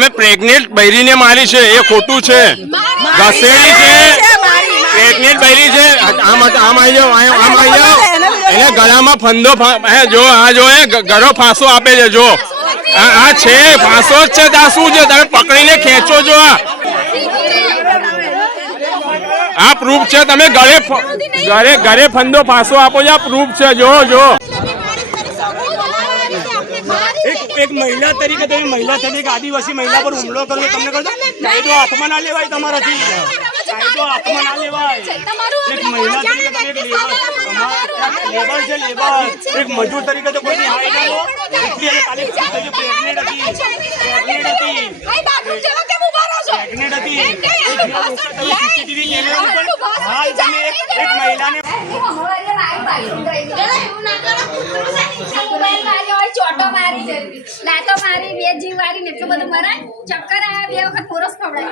તમે પ્રેગ્નેન્ટ બૈરીને મારી છે એ ખોટું છે ઘસેડી છે પ્રેગ્નેન્ટ બૈરી છે આમ આવી જાઓ આમ આવી જાઓ એને ગળામાં ફંદો જો આ જો એ ગળો ફાંસો આપે છે જો આ છે ફાંસો જ છે આ શું છે તમે પકડીને ખેંચો છો આ પ્રૂફ છે તમે ઘરે ફંદો ફાંસો આપો છો આ પ્રૂફ છે જો એક મહિલા તરીકે તમે મહિલા તરીકે આદિવાસી મહિલા પર હુમલો કર્યો તમને કરતો કાયદો હાથમાં ના લેવાય તમારાથી કાયદો હાથમાં ના લેવાય એક મહિલા તરીકે તમે લેબર છે લેબર એક મજૂર તરીકે તો કોઈ હાઈ ના લો એટલી અને કાલે પ્રેગ્નેન્ટ હતી સીસીટીવી કેમેરા ઉપર હાલ તમે એક મહિલાને ચોટો મારી લાતો મારી બે જીવ વાળી ને એટલું બધું મરાય ચક્કર આયા બે વખત પોરસ ખવડાય